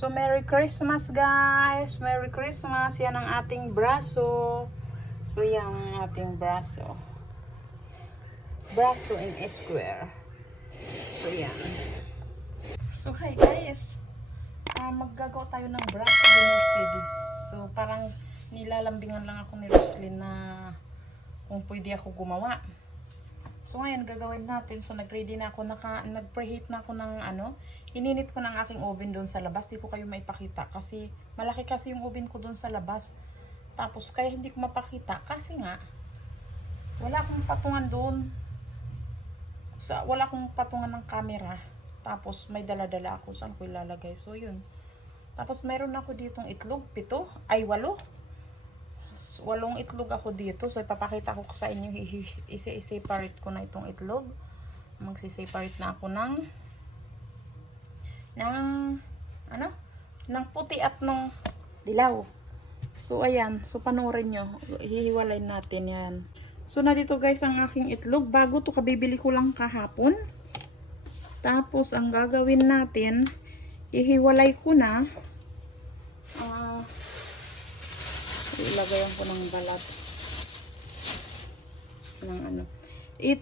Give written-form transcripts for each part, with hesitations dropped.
So, Merry Christmas guys! Merry Christmas! Yan ang ating braso. So, yan ang ating braso. Braso in square. So, yan. So, hi guys! Maggagawa tayo ng braso ni Mercedes. So, parang nilalambingan lang ako ni Roslyn na kung pwede ako gumawa. So, ngayon gagawin natin. So, nag-ready na ako. Nag-preheat na ako ng ininit ko ng aking oven doon sa labas. Di ko kayo maipakita kasi malaki kasi yung oven ko doon sa labas. Tapos, kaya hindi ko mapakita kasi nga wala akong patungan doon. Wala akong patungan ng camera. Tapos, may dala-dala ako. Saan ko ilalagay? So, yun. Tapos, meron ako ditong itlog. 8 itlog ako dito. So, ipapakita ko sa inyo. I-separate ko na itong itlog. Magsi-separate na ako ng puti at ng dilaw. So, ayan. So, panoorin nyo. Hihiwalay natin yan. So, na dito guys ang aking itlog. Bago to kabibili ko lang kahapon. Tapos, ang gagawin natin, ihiwalay ko na. Ilagayan ko ng balat.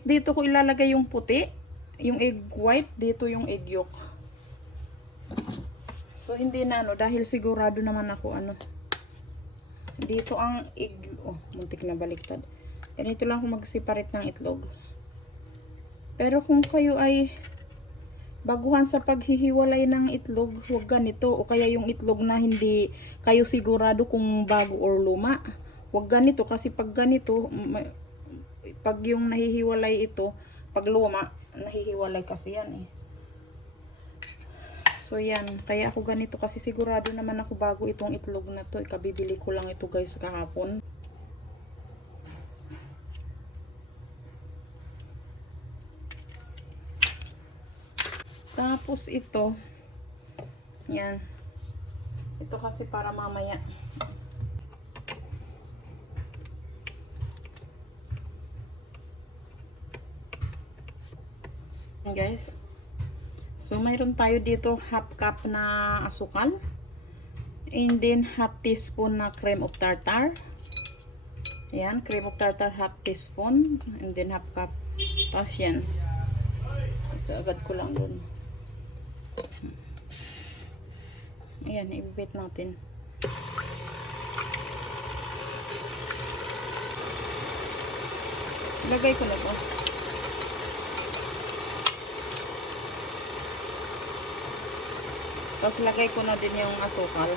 Dito ko ilalagay yung puti. Yung egg white. Dito yung egg yolk. So, hindi na dahil sigurado naman ako dito ang egg. Oh, muntik na baliktad. Ganito lang ako mag-separate ng itlog. Pero kung kayo ay baguhan sa paghihiwalay ng itlog, huwag ganito. O kaya yung itlog na hindi kayo sigurado kung bago or luma. Huwag ganito kasi pag ganito, pag yung nahihiwalay ito, pag luma, nahihiwalay kasi yan eh. So yan, kaya ako ganito kasi sigurado naman ako bago itong itlog na to. Ikabibili ko lang ito guys kahapon. Tapos ito, yan. Ito kasi para mamaya. Yan guys. So, mayroon tayo dito half cup na asukal. And then, half teaspoon na cream of tartar. Yan, cream of tartar half teaspoon. And then, half cup. Tapos yan. So, agad ko lang dun. Ayan, ibibit natin. Lagay ko na to. Tapos lagay ko na din yung asukal.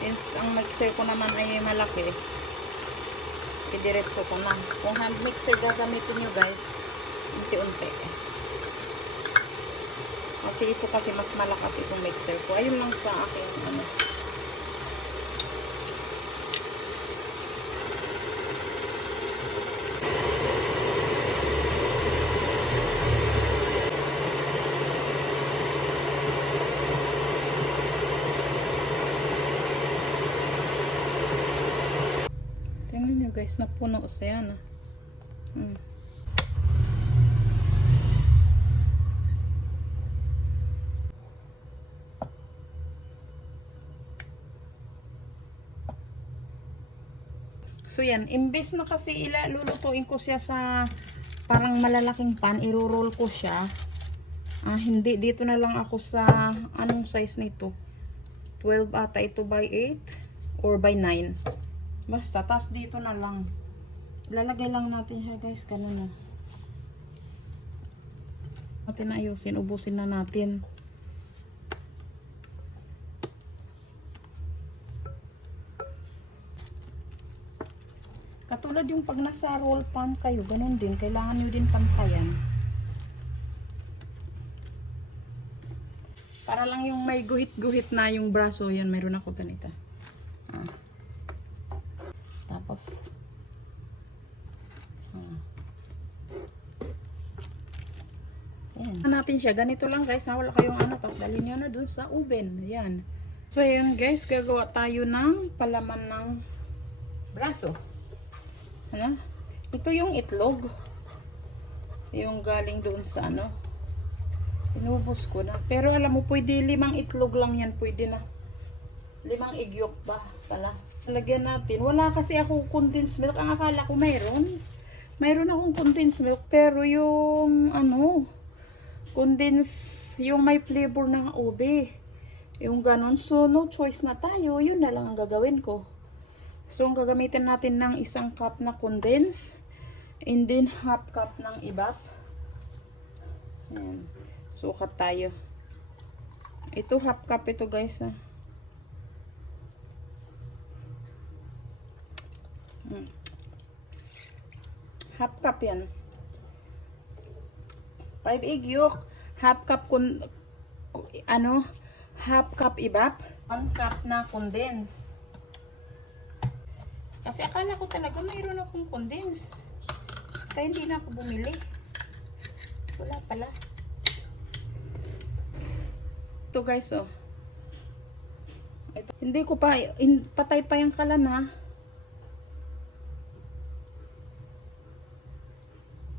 Since ang mixer ko naman ay malaki, idiretso ko na. Kung hand mixer gagamitin nyo guys, unti-unti. Kasi ito kasi mas malakas itong mixer ko. Ayun lang sa akin tingnan nyo guys, napuno siya na. So yan, imbes na kasi lulutuin ko siya sa parang malalaking pan, iro-roll ko siya. Hindi, dito na lang ako sa anong size nito. 12 ata ito by 8 or by 9. Basta, tas dito na lang. Lalagay lang natin siya guys, ganun na. Natin na ayusin, ubusin na natin. Katulad yung pag nasa roll pan kayo, ganun din. Kailangan nyo din pantayan. Para lang yung may guhit-guhit na yung braso. Yan, mayroon ako ganito. Tapos. Yan. Hanapin siya. Ganito lang guys. Wala kayong tapos dalhin nyo na dun sa oven. Yan. So yun guys, gagawa tayo ng palaman ng braso. Ito yung itlog. Yung galing doon sa Inubos ko na. Pero alam mo, pwede 5 itlog lang yan. Pwede na. 5 egg yolk ba pala. Lagyan natin. Wala kasi ako condensed milk. Ang akala ko mayroon. Mayroon akong condensed milk. Pero yung ano, condensed, yung may flavor ng ube. Yung ganon. So, no choice na tayo. Yun na lang ang gagawin ko. So, ang gagamitin natin ng 1 cup na condensed. And then, half cup ng ibap. Ayan. Sukat tayo. Ito, half cup ito guys. Half cup yan. 5 egg yolk. Half cup half cup ibap. 1 cup na condense. Kasi akala ko talaga mayroon akong condense. Kaya hindi na ako bumili. Wala pala. Ito guys, oh. Ito. Hindi ko pa, patay pa yung kalan ha.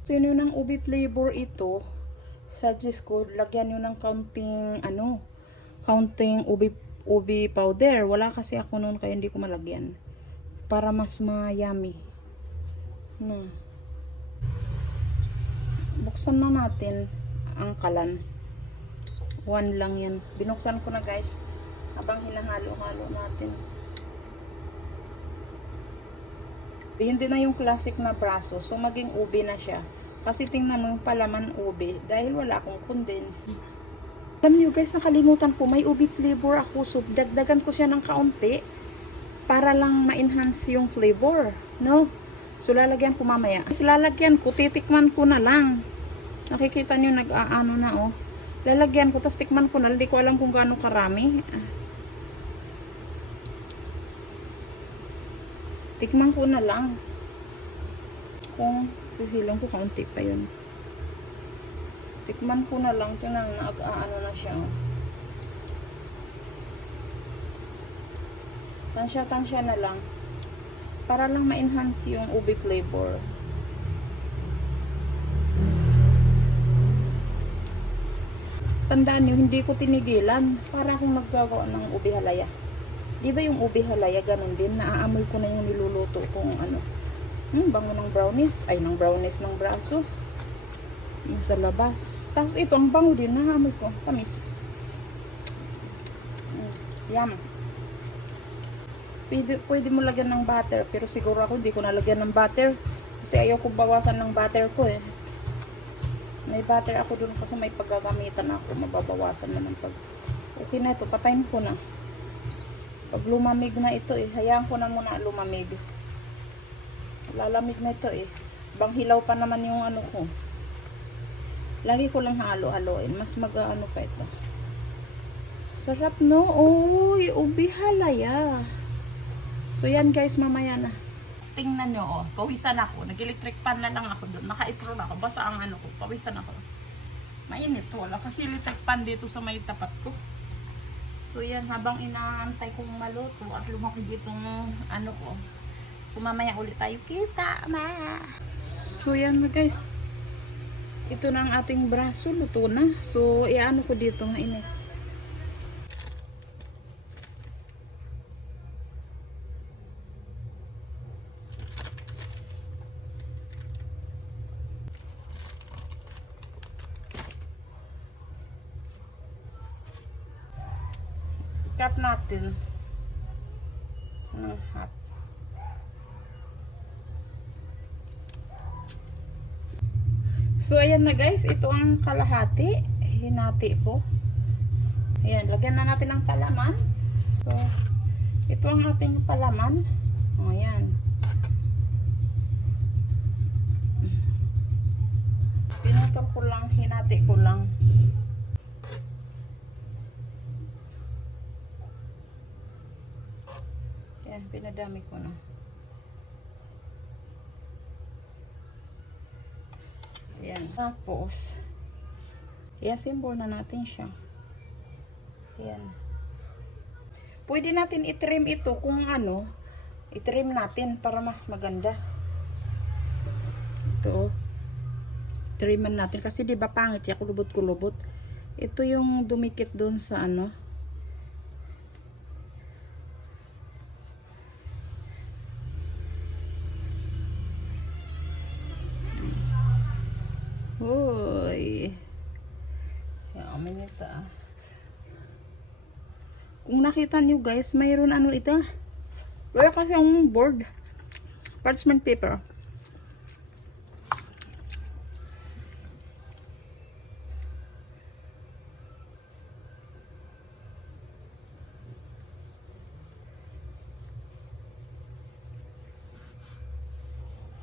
Sino ng ubi flavor ito, suggest ko, lagyan nyo ng counting ubi powder. Wala kasi ako noon kaya hindi ko malagyan. Para mas ma-yummy. Buksan na natin ang kalan. 1 lang yan. Binuksan ko na guys. Habang hinahalo-halo natin. Hindi na yung classic na braso. So, maging ube na siya. Kasi tingnan mo yung palaman ube. Dahil wala akong condense. Alam nyo guys, nakalimutan ko. May ube flavor ako. So, dagdagan ko siya ng kaunti. Para lang ma-enhance yung flavor. No? So, lalagyan ko mamaya. Kasi lalagyan ko, titikman ko na lang. Nakikita nyo, nag-aano na oh. Lalagyan ko, tapos tikman ko na. Hindi ko alam kung gaano karami. Tikman ko na lang. Kung pisilong ko, kaunti pa yun. Tikman ko na lang. Tingnan, nag-aano na siya. Tansya-tansya na lang. Para lang ma-enhance yung ube flavor. Tandaan nyo, hindi ko tinigilan. Para akong naggagawa ng ube halaya. Di ba yung ube halaya, ganun din. Naaamoy ko na yung niluluto kung ano. Bango ng brownies. Ay, ng brownies ng braso. Yung sa labas. Tapos ito, ang bango din. Naaamoy ko. Tamis. Yum. Pwede mo lagyan ng butter. Pero siguro ako, hindi ko nalagyan ng butter. Kasi ayaw ko bawasan ng butter ko eh. May butter ako dun kasi may paggagamitan ako. Mababawasan naman pag okay na ito. Patayin ko na. Pag lumamig na ito eh. Hayaan ko na muna lumamig. Lalamig na ito eh. Bang hilaw pa naman yung ano ko. Lagi ko lang halo-haloin. Mas mag-ano pa ito. Sarap no? Uy, ubi halaya. So yan guys, mamaya na. Tingnan nyo, oh, pawisan ako. Nag-electric pan na lang ako doon. Naka-apron ako. Basta ang ano ko, pawisan ako. Mainit, wala. Kasi electric pan dito sa may tapat ko. So, yan, habang inaantay kong maluto at lumaki ditong ano ko. So, mamaya ulit tayo kita, ma. So, yan na guys. Ito na ang ating braso, luto na. So, iano ko dito, mainit. Cut natin ng half. So, ayan na guys. Ito ang kalahati. Hinati ko. Ayan. Lagyan na natin ng palaman. So, ito ang ating palaman. O, ayan. Pinutol ko lang. Hinati ko lang. Ayan, pinadami ko na. Ayan. Tapos, i-assemble na natin siya. Ayan. Pwede natin i-trim ito kung ano. I-trim natin para mas maganda. Ito. Triman natin. Kasi diba pangit siya. Kulubot-kulubot. Ito yung dumikit doon sa ano. Hoy. Kaya minita. Kung nakita niyo guys, mayroon ano ito. Wala kasi ang board. Parchment paper.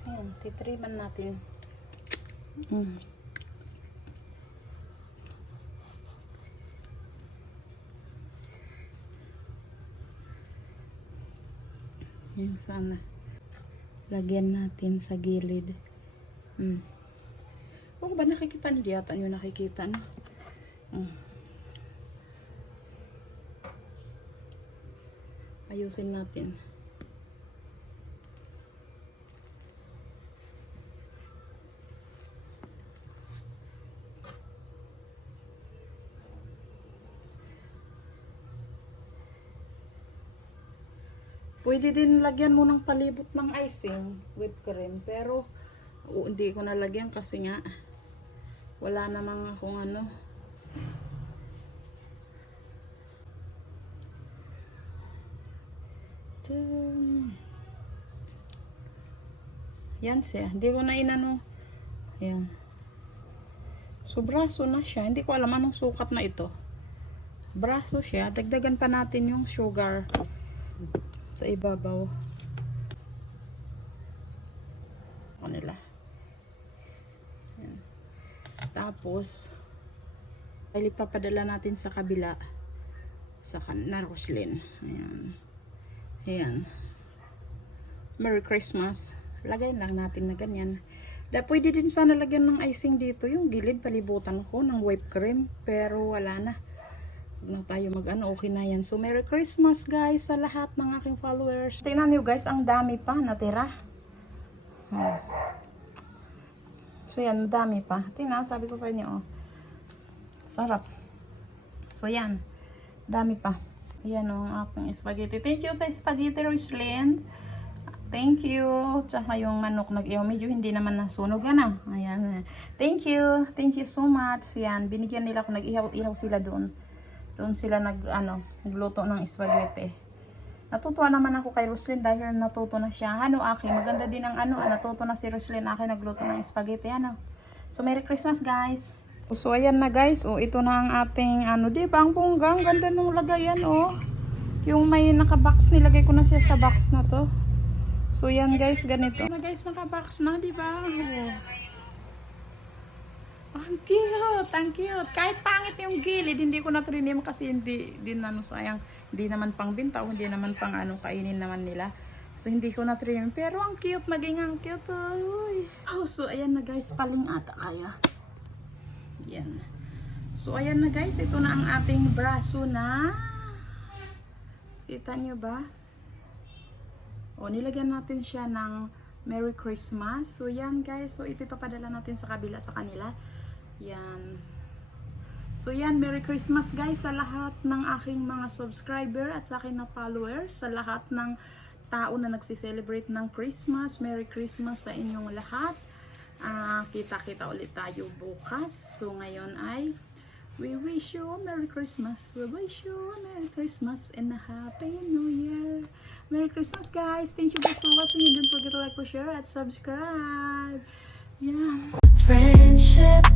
Ayan, titriman natin. Yan sana. Lagyan natin sa gilid. Oh, ba nakikita niyo? Yata nyo nakikita na. Ayusin natin. Pwede din lagyan mo ng palibot ng icing, whipped cream. Pero, hindi ko nalagyan kasi nga, wala namang akong ano. Yan siya. Hindi ko na inano. Ayan. So, braso na siya. Hindi ko alam anong sukat na ito. Braso siya. Dagdagan pa natin yung sugar sa ibabaw. Nila. Ayan. Tapos ay ipapadala natin sa kabila sa na Roslyn. Ayan. Ayan. Merry Christmas. Lagay lang natin na ganyan. Pwede din sana lagyan ng icing dito. Yung gilid palibutan ko ng whipped cream. Pero wala na. Na tayo mag-ano, okay na yan. So, Merry Christmas guys sa lahat ng aking followers. Tingnan niyo guys, ang dami pa natira. So, yan, dami pa. Tingnan, sabi ko sa inyo, oh. Sarap. So, yan. Dami pa. Yan, oh, ang aking spaghetti. Thank you sa spaghetti, Roslyn. Thank you. Tsaka yung manok nag-ihaw. Medyo hindi naman nasunog yan, ah. Ayan. Thank you. Thank you so much. Yan, binigyan nila ako, nag-ihaw sila doon. Doon sila nagluto ng spaghetti. Natutuwa naman ako kay Roslyn dahil natuto na siya. Aki, maganda din ang natuto na si Roslyn Aki nagluto ng spaghetti. So, Merry Christmas guys. So, ayan na guys. Oh, ito na ang ating di ba? Ang bonggang ganda nung lagayan, oh. Yung may naka-box, nilagay ko na siya sa box na to. So, yan guys, ganito. Na guys, naka-box na, di ba? Oh. Ang cute, ang cute. Kahit pangit yung gilid, hindi ko na-trinim kasi hindi din sayang. Hindi naman pang binta o hindi naman pang kainin naman nila. So, hindi ko na-trinim. Pero ang cute, naging ang cute. Uy. Oh, so, ayan na guys, paling ata kaya. Yan. So, ayan na guys, ito na ang ating braso na. Kita nyo ba? O, nilagyan natin siya ng Merry Christmas. So, yan guys. So, ito ipapadala natin sa kabila sa kanila. Yan. So yan, Merry Christmas guys sa lahat ng aking mga subscriber at sa akin na followers, sa lahat ng tao na nagsiselebrate ng Christmas. Merry Christmas sa inyong lahat. Kita-kita ulit tayo bukas. So ngayon ay we wish you a Merry Christmas. We wish you a Merry Christmas and a Happy New Year. Merry Christmas guys. Thank you guys for watching. And don't forget to like, share, and subscribe. Yeah. Friendship.